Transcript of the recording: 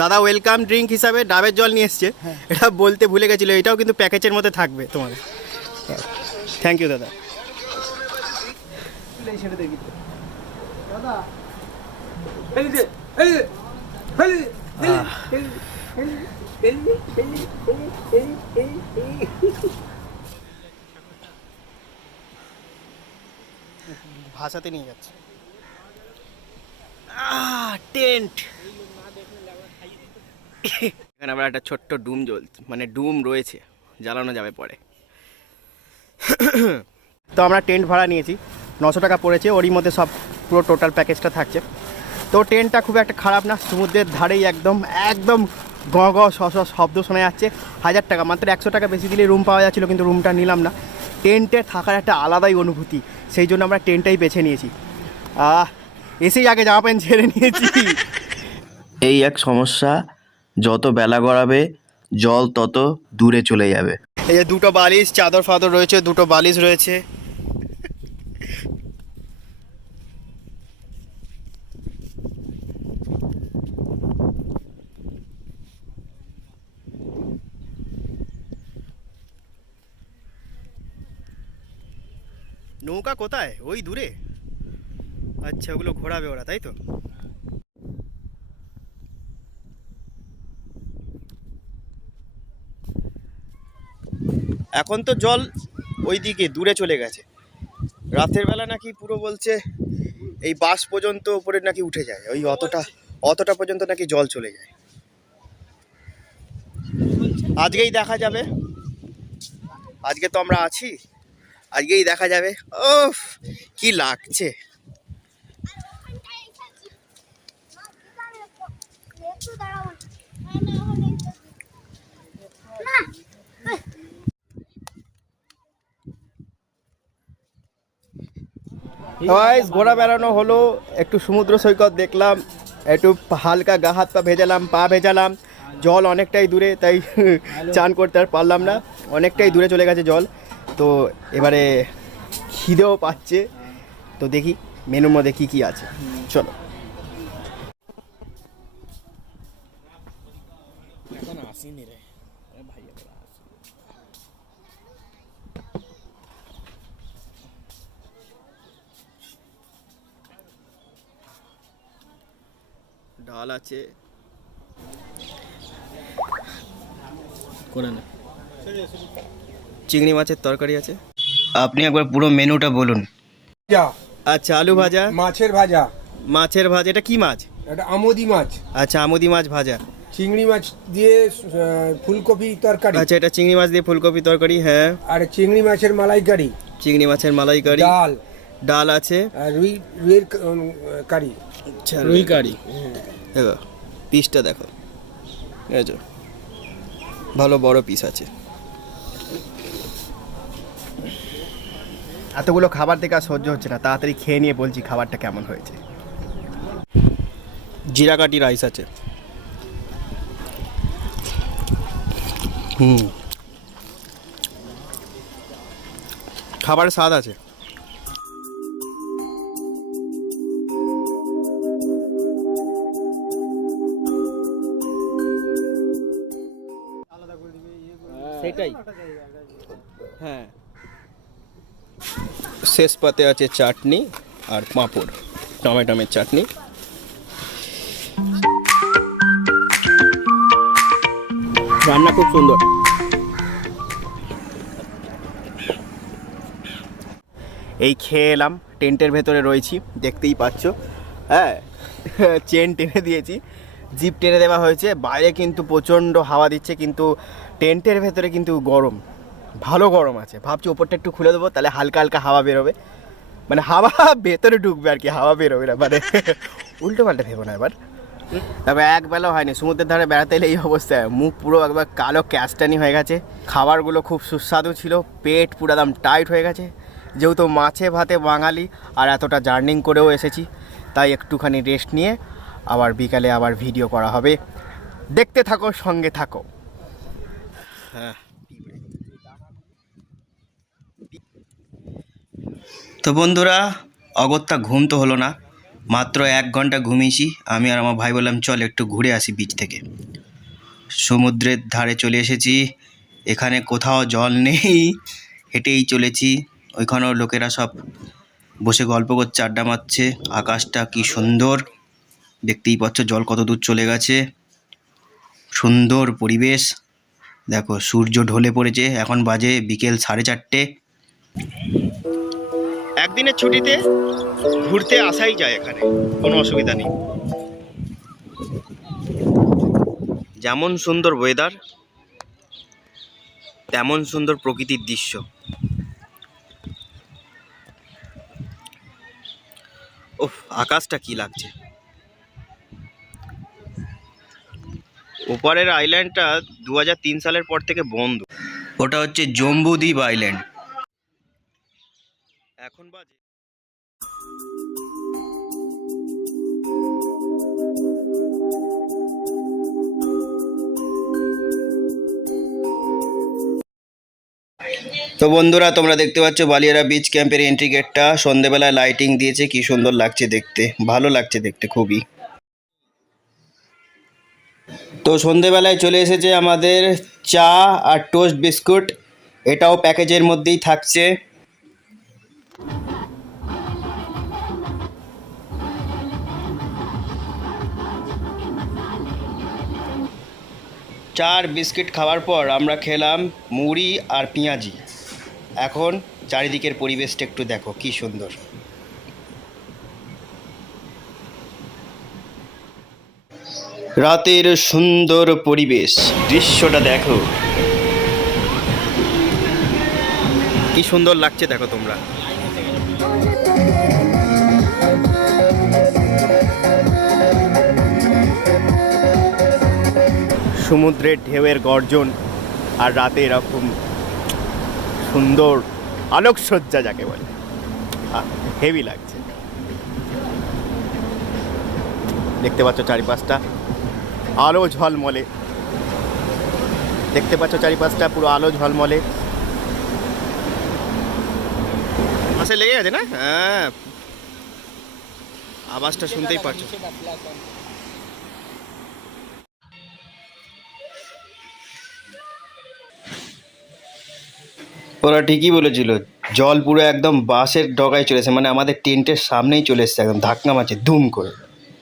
দাদা welcome drink হিসাবে ডাবের জল নিয়ে এসছে, এটা বলতে ভুলে গেছিলো, এটাও কিন্তু প্যাকেজের মধ্যে থাকবে তোমাদের। থ্যাংক ইউ দাদা। ভাষাতে নিয়ে যাচ্ছে টেন্ট। এখানে আবার একটা ছোট্ট ডুম জ্বলছে, মানে ডুম রয়েছে, জ্বালানো যাবে পরে। তো আমরা টেন্ট ভাড়া নিয়েছি, 900 টাকা পড়েছে, ওরই মধ্যে সব পুরো টোটাল প্যাকেজটা থাকছে। তো টেন্টটা খুব একটা খারাপ না, সমুদ্রের ধারেই একদম একদম গ গ স স শব্দ শোনা যাচ্ছে। 1000 টাকা, মাত্র 100 টাকা বেশি দিলে রুম পাওয়া যাচ্ছিলো, কিন্তু রুমটা নিলাম না। টেন্টে থাকার একটা আলাদাই অনুভূতি, সেই জন্য আমরা টেন্টটাই বেছে নিয়েছি। এসেই আগে জামা প্যান্ট ছেড়ে নিয়েছি। এই এক সমস্যা, যত বেলা গড়াবে জল তত দূরে চলে যাবে। এই যে দুটো বালিশ, চাদর ফাদর রয়েছে, দুটো বালিশ রয়েছে। নৌকা কোথায়? ওই দূরে। আচ্ছা, ওগুলো ঘোরাবে ওরা, তাই তো? এখন তো জল ওই দিকে দূরে চলে গেছে, রাতের বেলা নাকি পুরো বলছে এই বাস পর্যন্ত উপরে নাকি উঠে যায়, ওই অতটা পর্যন্ত নাকি জল চলে যায়। আজকেই দেখা যাবে, আজকে তো আমরা আছি, আজকেই দেখা যাবে। ওফ কি লাগছে। ঘোরা বেড়ানো হলো, একটু সমুদ্র সৈকত দেখলাম, একটু হালকা গা হাত পা ভেজালাম, পা ভেজালাম। জল অনেকটাই দূরে, তাই চান করতে আর পারলাম না, অনেকটাই দূরে চলে গেছে জল। তো এবারে খিদেও পাচ্ছে, তো দেখি মেনুর মধ্যে কী কী আছে, চলো। ডাল আছে, চিংড়ি মাছের তরকারি আছে। আপনি একবার পুরো মেনুটা বলুন। আচ্ছা, আলু ভাজা, মাছের ভাজা, মাছের ভাজা, এটা কি মাছ? এটা আমোদি মাছ, আচ্ছা, আমুদি মাছ ভাজা। চিংড়ি মাছ দিয়ে ফুলকপি তরকারি, আচ্ছা, এটা চিংড়ি মাছ দিয়ে ফুলকপি তরকারি, হ্যাঁ। আর চিংড়ি মাছের মালাইকারি, চিংড়ি মাছের মালাইকারি, ডাল, ডাল আছে, আর রুইয়ের কারি। আচ্ছা, রুই কারি। দেখো পিসটা দেখো, বুঝেছো, ভালো বড় পিস আছে। এতগুলো খাবার দেখে আর সহ্য হচ্ছে না, তাড়াতাড়ি খেয়ে নিয়ে বলছি খাবারটা কেমন হয়েছে। জিরা কাটি রাইস আছে, খাবারের স্বাদ আছে। সেটাই, হ্যাঁ। শেষ পাতে আছে চাটনি আর পাঁপড়, টমেটোমের চাটনি। রান্না খুব সুন্দর। এই খেয়ে এলাম, টেন্টের ভেতরে রয়েছি, দেখতেই পাচ্ছ। হ্যাঁ, চেন টেনে দিয়েছি, জিপ টেনে দেওয়া হয়েছে। বাইরে কিন্তু প্রচণ্ড হাওয়া দিচ্ছে, কিন্তু টেন্টের ভেতরে কিন্তু গরম, ভালো গরম আছে। ভাবছি ওপরটা একটু খুলে দেবো, তাহলে হালকা হালকা হাওয়া বেরোবে, মানে হাওয়া ভেতরে ঢুকবে আর কি, হাওয়া বেরোবে না, মানে উল্টো পাল্টা ভেবো না এবার। তবে একবেলা হয়নি, সমুদ্রের ধারে বেড়াতে এলে এই অবস্থায়, মুখ পুরো একবার কালো ক্যাস্টানি হয়ে গেছে। খাবারগুলো খুব সুস্বাদু ছিল, পেট পুরো একদম টাইট হয়ে গেছে। যেহেতু মাছে ভাতে বাঙালি আর এতটা জার্নিং করেও এসেছি, তাই একটুখানি রেস্ট নিয়ে আবার বিকালে আবার ভিডিও করা হবে। দেখতে থাকো, সঙ্গে থাকো। হ্যাঁ, তো বন্ধুরা, অগত্যা ঘুম তো হলো না, মাত্র 1 ঘন্টা ঘুমিয়েছি। আমি আর আমার ভাই বললাম চল একটু ঘুরে আসি বিচ থেকে। সমুদ্রের ধারে চলে এসেছি। এখানে কোথাও জল নেই, হেঁটেই চলেছি। ওইখানেও লোকেরা সব বসে গল্প করছে, আড্ডা মারছে। আকাশটা কি সুন্দর, দেখতেই পাচ্ছ জল কত দূর চলে গেছে। সুন্দর পরিবেশ, দেখো সূর্য ঢলে পড়েছে। এখন বাজে বিকেল 4:30। একদিনের ছুটিতে ঘুরতে আসাই যায়, এখানে কোনো অসুবিধা নেই। যেমন সুন্দর ওয়েদার, তেমন সুন্দর প্রকৃতির দৃশ্য। ওহ, আকাশটা কি লাগছে। ওপারের আইল্যান্ডটা 2003 সালের পর থেকে বন্ধ। ওটা হচ্ছে জম্বুদ্বীপ আইল্যান্ড। এখন বাজে তো বন্ধুরা, তোমরা দেখতে পাচ্ছ বালিয়ারা বিচ ক্যাম্পের এন্ট্রি গেটটা। সন্ধেবেলায় লাইটিং দিয়েছে, কি সুন্দর লাগছে দেখতে, ভালো লাগছে দেখতে খুবই। তো সন্ধেবেলায় চলে এসেছে আমাদের চা আর টোস্ট বিস্কুট, এটাও প্যাকেজের মধ্যেই থাকছে। চা আর বিস্কিট খাওয়ার পর আমরা খেলাম মুড়ি আর পেঁয়াজি। এখন চারিদিকের পরিবেশটা একটু দেখো কি সুন্দর। রাতের সুন্দর পরিবেশ, দৃশ্যটা দেখো কি সুন্দর লাগছে, দেখো তোমরা। সমুদ্রের ঢেউয়ের গর্জন আর রাতে এরকম সুন্দর আলোকসজ্জা যাকে বলে, হেভি লাগছে। দেখতে পাচ্ছ চারিপাশটা আলো ঝলমলে, দেখতে পাচ্ছ চারিপাশটা পুরো আলো ঝলমলে। পাশে লেগে আছে না? হ্যাঁ, আওয়াজটা শুনতেই পাচ্ছ। ওরা ঠিকই বলেছিল, জল পুরো একদম বাসের ডগায় চলেছে, মানে আমাদের টেন্টের সামনেই চলে এসছে, একদম ধাক্কা মারছে ধুম করে।